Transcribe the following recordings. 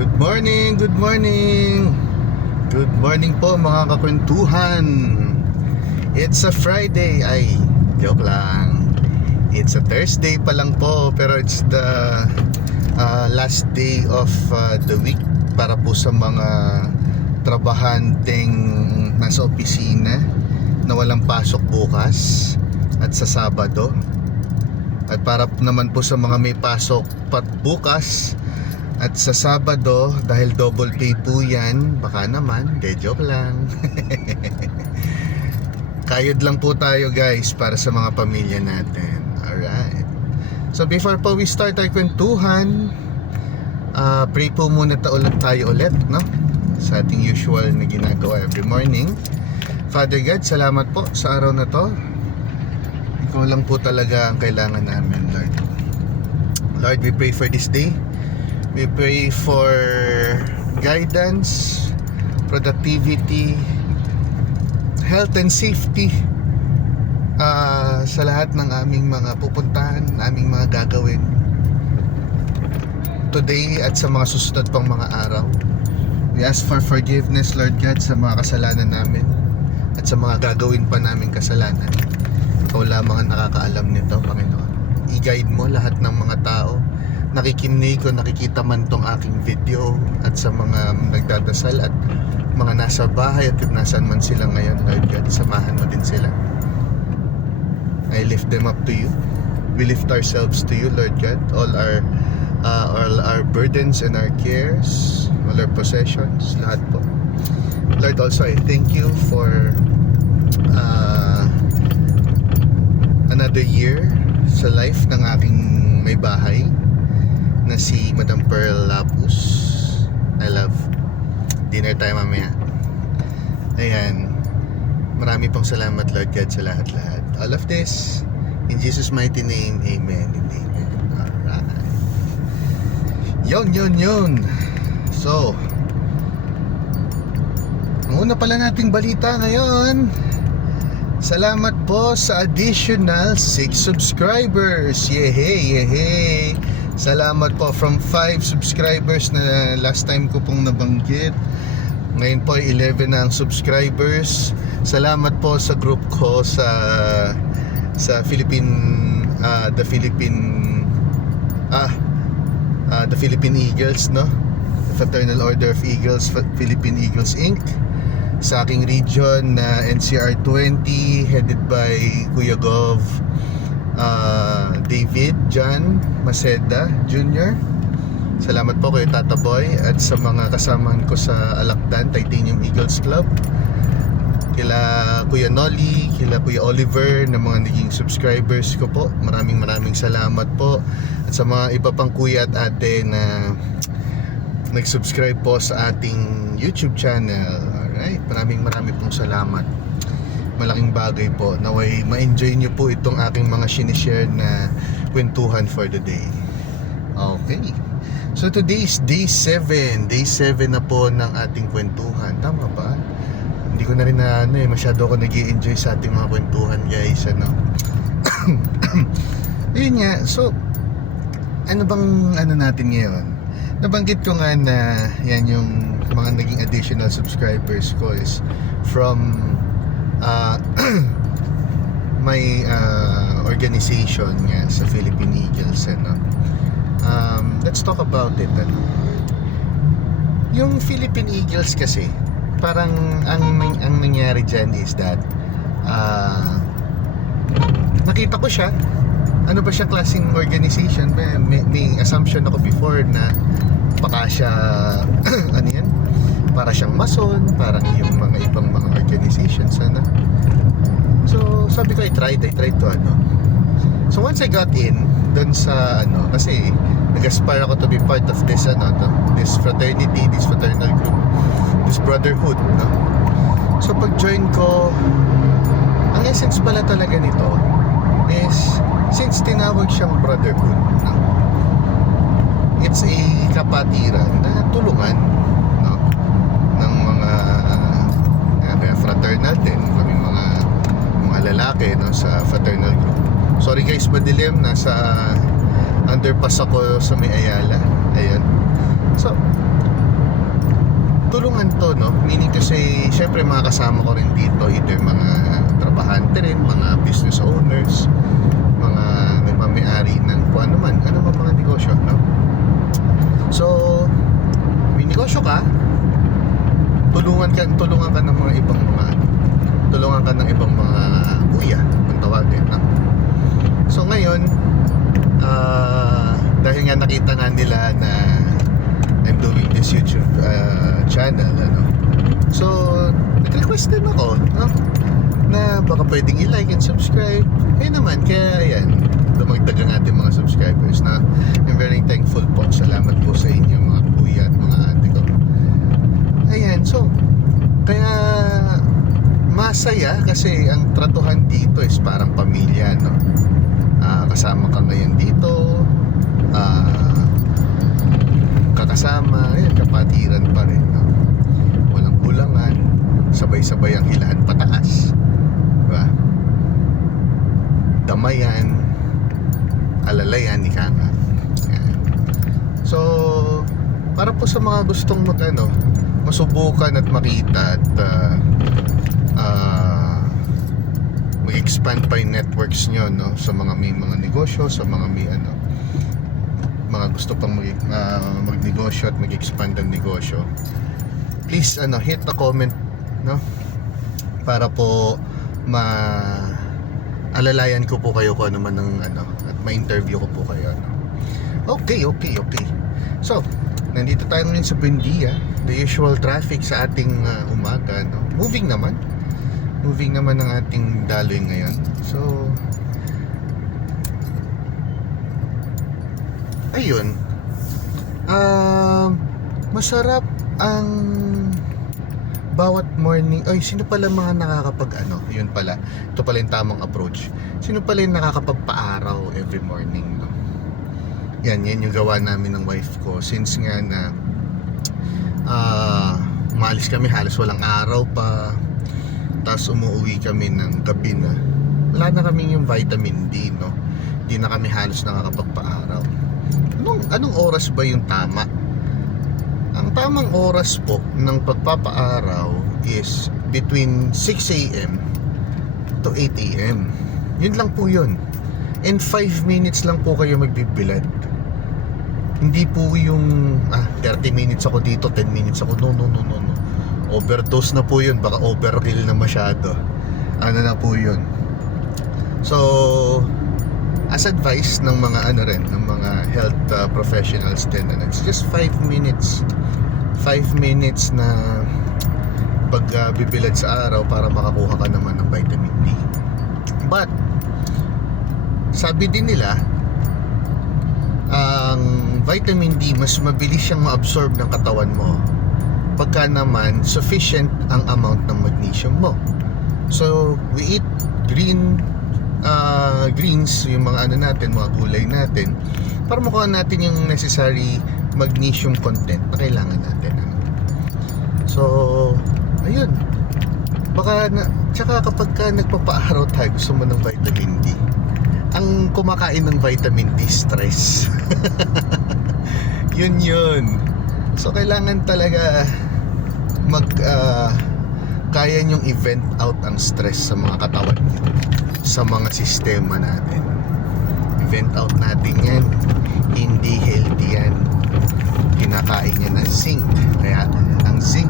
Good morning, good morning. Good morning po mga kakwentuhan. It's a Friday. Ay, joke lang. It's a Thursday pa lang po, pero it's the last day of the week para po sa mga trabahanteng nasa opisina na walang pasok bukas at sa Sabado. At para naman po sa mga may pasok pat bukas at sa Sabado, dahil double pay po yan, baka naman, joke lang. Kayod lang po tayo guys para sa mga pamilya natin. Alright. So before po we start our kwentuhan, pray po muna tayo ulit, no? Sa ating usual na ginagawa every morning. Father God, salamat po sa araw na to. Ikaw lang po talaga ang kailangan namin, Lord. Lord, we pray for this day. We pray for guidance, productivity, health and safety sa lahat ng aming mga pupuntahan, aming mga gagawin today at sa mga susunod pang mga araw. We ask for forgiveness, Lord God, sa mga kasalanan namin at sa mga gagawin pa naming kasalanan. Ikaw lamang ang nakakaalam nito, Panginoon. I-guide mo lahat ng mga tao nakikinig o nakikita man tong aking video, at sa mga nagdadasal at mga nasa bahay at kung nasan man sila ngayon, Lord God, samahan mo din sila. I lift them up to you. We lift ourselves to you, Lord God. All our burdens and our cares, all our possessions, lahat po. Lord, also I thank you for another year sa life ng aking may bahay na si Madam Pearl Lapus. I love. Dinner tayo mamaya. Ayan. Marami pong salamat, Lord God, sa lahat-lahat. All of this in Jesus' mighty name. Amen and amen. Alright. Yun. So, ang una pala nating balita ngayon, salamat po sa additional 6 subscribers. Yehey. Salamat po from 5 subscribers na last time ko pong nabanggit. Ngayon po 11 na ang subscribers. Salamat po sa group ko sa the Philippine Eagles, no? The Fraternal Order of Eagles, Philippine Eagles Inc. Sa aking region na NCR 20 headed by Kuya Gov David John Maceda Jr. Salamat po kay Tata Boy at sa mga kasamahan ko sa Alakdan Titanium Eagles Club, kila Kuya Nolly, kila Kuya Oliver na mga naging subscribers ko po. Maraming salamat po. At sa mga iba pang kuya at ate na nag-subscribe po sa ating YouTube channel. Alright, maraming pong salamat. Malaking bagay po. Naway ma-enjoy nyo po itong aking mga sinishare na kwentuhan for the day. Okay. So today is day 7. Day 7 na po ng ating kwentuhan. Tama ba? Hindi ko na rin masyado ako nag-i-enjoy sa ating mga kwentuhan, guys. Yun nga. So, ano bang natin ngayon? Nabanggit ko nga na yan yung mga naging additional subscribers ko is from may organization nga sa Philippine Eagles, let's talk about it. Yung Philippine Eagles kasi parang ang nangyari dyan is that nakita ko siya, ano ba siya klaseng organization. May assumption ako before na baka siya para siyang mason, parang yung mga ibang mga organizations. So sabi ko I tried to So once I got in dun sa kasi nag-aspire ako to be part of this this fraternity, this fraternal group, this brotherhood, no? So pag join ko, ang essence pala talaga nito is, since tinawag siyang brotherhood, no? It's a kapatiran na tulungan, no? Ng mga fraternal din, kami mga lalaki, no, sa fraternal group. Sorry guys, madilim, nasa underpass ako sa may Ayala. Ayan. So Kasi syempre mga kasama ko rin dito, either mga trabahante rin, mga business owners, mga nagmamayari ng kung ano man mga negosyo, no? So, may negosyo ka, tulungan ka ng mga ibang mga tulungan ka ng ibang mga kuya kung tawagin, no? So ngayon, dahil nga nakita nga nila na I'm doing this YouTube channel, ano, so nag-request din ako, no? Na baka pwedeng i-like and subscribe. Naman, kaya ayan, dumagdag ang ating mga subscribers na I'm very thankful po. Salamat po sa inyo mga kuya at mga ate ko. Ayan, so kaya masaya kasi ang tratuhan dito is parang pamilya, no? Kasama ka ngayon dito, kakasama, ayan, kapatiran pa rin, no? Walang kulangan, sabay-sabay ang hilahan pataas, diba? Damayan, alalayan, ika nga. Ayan. So para po sa mga gustong masubukan at makita at mag-expand pa yung networks nyo, no? Sa mga may mga negosyo, sa mga may mga gusto pang magnegosyo at mag-expand ang negosyo, please hit the comment, no? Para po alalayan ko po kayo kung ano man ng at ma-interview ko po kayo, no? Okay. So, nandito tayo ngayon sa Buendia, the usual traffic sa ating umaga, no? Moving naman ang ating daloy ngayon. So ayun, masarap ang bawat morning. Ay, sino pala mga yun pala, ito pala yung tamang approach. Sino pala yung nakakapagpaaraw every morning, no? Yan yung gawa namin ng wife ko. Since nga na umalis kami, halos walang araw pa, tapos umuwi kami ng gabi na, wala na kami yung vitamin D, no? Hindi na kami halos nakakapagpaaraw. Anong oras ba yung tama? Ang tamang oras po ng pagpapaaraw is between 6 a.m. to 8 a.m. Yun lang po yun. And 5 minutes lang po kayo magbibilad. Hindi po yung 30 minutes ako dito, 10 minutes ako. No. Overdose na po yun. Baka overkill na masyado. Ano na po yun. So as advice ng mga ng mga health professionals din, it's just 5 minutes na pagbibilad sa araw para makakuha ka naman ng vitamin D. But sabi din nila, ang vitamin D mas mabilis siyang ma-absorb ng katawan mo pagka naman sufficient ang amount ng magnesium mo. So we eat greens, yung mga natin, mga gulay natin, para makuha natin yung necessary magnesium content na kailangan natin, So ayun, tsaka kapag ka nagpapaaraw tayo, gusto mo ng vitamin D, ang kumakain ng vitamin D, stress. yun. So kailangan talaga kaya nyong event out ang stress sa mga katawan nyo, sa mga sistema natin. Event out natin yan. Hindi healthy yan. Kinakain yan ng zinc. Kaya ang zinc,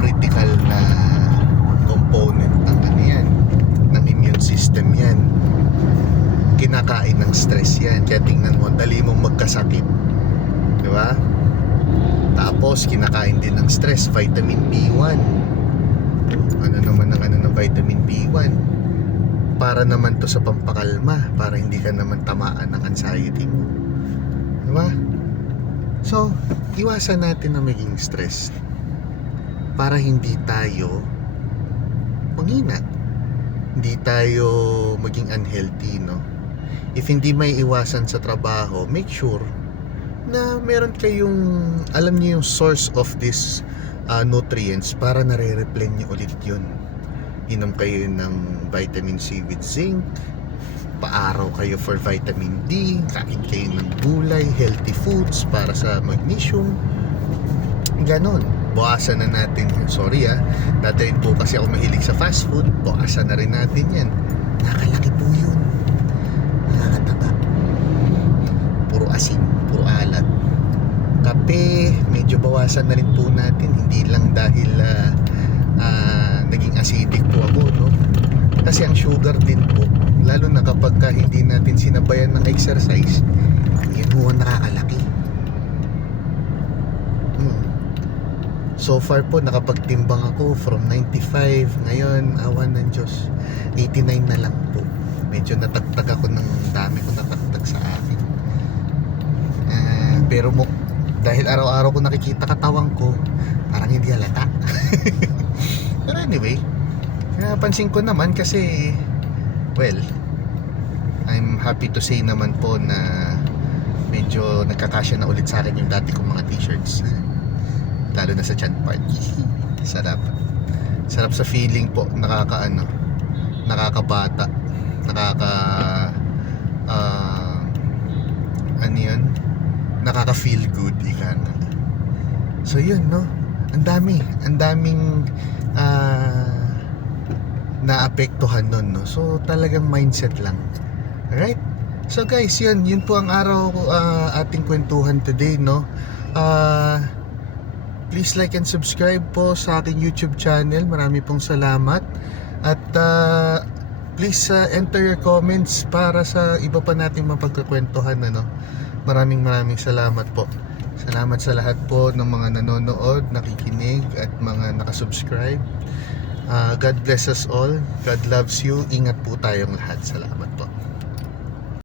critical na component ng ng immune system yan. Kinakain ng stress yan. Kaya tingnan mo, dali mong magkasakit, di ba? Tapos kinakain din ng stress, vitamin B1. Ano naman ng vitamin B1? Para naman to sa pampakalma, para hindi ka naman tamaan ng anxiety mo, diba? So iwasan natin na maging stress para hindi tayo manghina, hindi tayo maging unhealthy, no? If hindi may iwasan sa trabaho, make sure na meron kayong, alam niyo yung source of this nutrients para nare-replenish niyo ulit yun. Inom kayo ng vitamin C with zinc, paaraw kayo for vitamin D, kain kayo ng gulay, healthy foods para sa magnesium, ganon. bawasan na natin. Sorry dati rin po kasi ako mahilig sa fast food, bawasan na rin natin yan. Nakalaki po yun, nakakataba. Puro asin, puro alat. Kape, medyo bawasan na rin po natin. Hindi lang dahil naging acidic po ako, no? Kasi ang sugar din po, lalo na kapag hindi natin sinabayan ng exercise, yun po ang nakakalaki. So far po nakapagtimbang ako from 95, ngayon awan ng Diyos 89 na lang po. Medyo natagtag ako ng dami ko natagtag sa akin. Pero dahil araw-araw ko nakikita katawan ko, parang hindi halata. Pero anyway, napansin ko naman kasi, well, I'm happy to say naman po na medyo nagkakasya na ulit sa akin yung dati kong mga t-shirts, lalo na sa chan part. Sarap sa feeling po, nakakabata, ano yun, nakaka-feel good, ika nga. So yun, no, ang daming naapektuhan nun, no. So talagang mindset lang. Alright, so guys, yun po ang araw ating kwentuhan today, no. Please like and subscribe po sa aking YouTube channel. Marami pong salamat. At please enter your comments para sa iba pa nating mapagkakwentuhan, ano. Maraming salamat po. Salamat sa lahat po ng mga nanonood, nakikinig at mga nakasubscribe. God bless us all. God loves you. Ingat po tayong lahat. Salamat po.